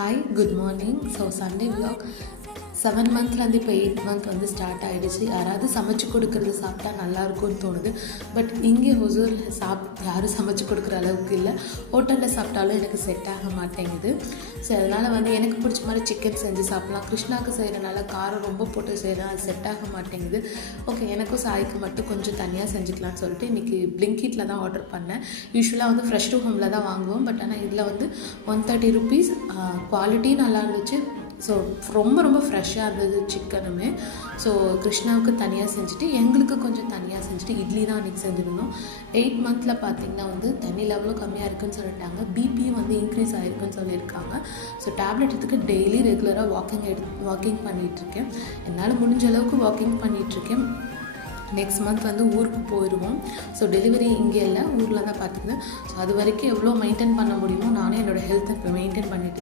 Hi, good morning. So Sunday vlog 7 மந்த்லேருந்து இப்போ 8 month வந்து start ஆகிடுச்சு. யாராவது சமைச்சு கொடுக்குறது சாப்பிட்டா நல்லாயிருக்கும்னு தோணுது. பட் இங்கே ஹொசூரில் யாரும் சமைச்சு கொடுக்குற அளவுக்கு இல்லை. ஹோட்டலில் சாப்பிட்டாலும் எனக்கு செட் ஆக மாட்டேங்குது. ஸோ அதனால் வந்து எனக்கு பிடிச்ச மாதிரி சிக்கன் செஞ்சு சாப்பிட்லாம். கிருஷ்ணாவுக்கு செய்கிறனால காரம் ரொம்ப போட்டு செய்கிறேன், அது செட் ஆக மாட்டேங்குது. ஓகே, எனக்கும் சாய்க்கு மட்டும் கொஞ்சம் தனியாக செஞ்சுக்கலான்னு சொல்லிட்டு இன்றைக்கி பிளிங்கிட்டில் தான் ஆர்டர் பண்ணேன். யூஸ்வலாக வந்து ஃப்ரெஷ் டு ஹோமில் தான் வாங்குவோம். பட் ஆனால் இதில் வந்து 130 ருபீஸ். குவாலிட்டியும் நல்லா இருந்துச்சு. ஸோ ரொம்ப ஃப்ரெஷ்ஷாக இருந்தது சிக்கனுமே. ஸோ கிருஷ்ணாவுக்கு தனியாக செஞ்சுட்டு எங்களுக்கு கொஞ்சம் தனியாக செஞ்சுட்டு இட்லி தான் அன்றைக்கி செஞ்சுருந்தோம். 8 மந்தில் பார்த்திங்கன்னா வந்து தண்ணி லெவலும் கம்மியாக இருக்குதுன்னு சொல்லிட்டாங்க. பிபியும் வந்து இன்க்ரீஸ் ஆகிருக்குன்னு சொல்லியிருக்காங்க. ஸோ டேப்லெட் எடுத்துக்கு டெய்லி ரெகுலராக வாக்கிங் பண்ணிகிட்ருக்கேன். என்னால் முடிஞ்ச அளவுக்கு வாக்கிங் பண்ணிகிட்ருக்கேன். நெக்ஸ்ட் மந்த் வந்து ஊருக்கு போயிடுவோம். ஸோ டெலிவரி இங்கே இல்லை, ஊரில் தான் பார்த்துக்குது. ஸோ அது வரைக்கும் எவ்வளோ மெயின்டைன் பண்ண முடியுமோ நானே என்னோடய ஹெல்த்தை இப்போ மெயின்டைன் பண்ணிவிட்டு